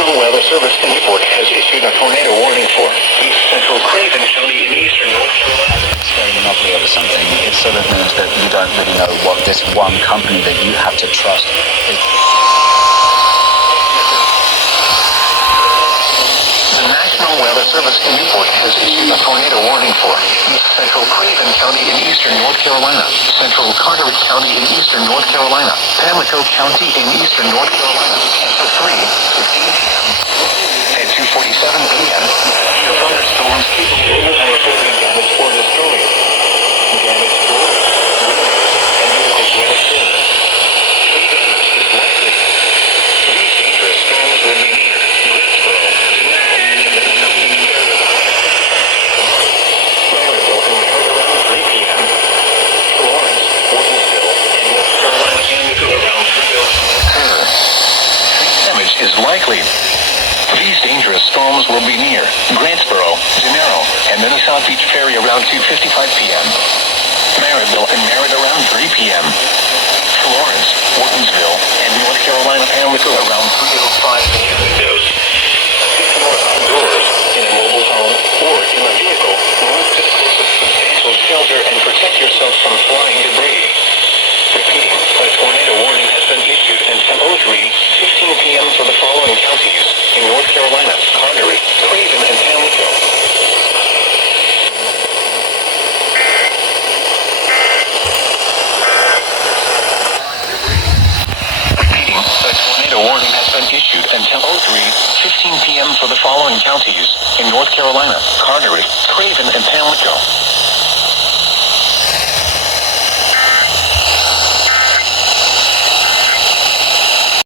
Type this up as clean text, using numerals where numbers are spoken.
National Weather Service in Newport has issued a tornado warning for East Central Craven County in eastern North Carolina. It's got a monopoly over something. It sort of means that you don't really know what this one company that you have to trust is. The National Weather Service in Newport has issued a tornado warning for East Central Craven County in eastern North Carolina, Central Carteret County in eastern North Carolina, Pamlico County in eastern North Carolina, until 3:15 p.m. At 2:47 p.m. The thunderstorms capable of powerful damage or destroying. Damage to roads, and vehicles will occur. Is likely. These dangerous storms will be near Greensboro, Denaro, and the southeast area of Maryville and Merritt around 3 p.m. Florence, Worthlesville, and North Carolina and around 3:00. Damage is likely. These dangerous storms will be near Greensboro, Denaro, and then the South Beach Ferry around 2:55 p.m. Maryville and Merritt around 3 p.m. Florence, Worthlesville, and North Carolina Pamlico around 3:05 p.m. If you are outdoors, in a mobile home, or in a vehicle, move to the closest substantial shelter and protect yourself from flying debris. Repeating, a tornado warning has been issued until 3:15 p.m. for the following counties in North Carolina: Carteret, Craven, and Pamlico. Repeating, a tornado warning has been issued until 3:15 p.m. for the following counties in North Carolina: Carteret, Craven, and Pamlico.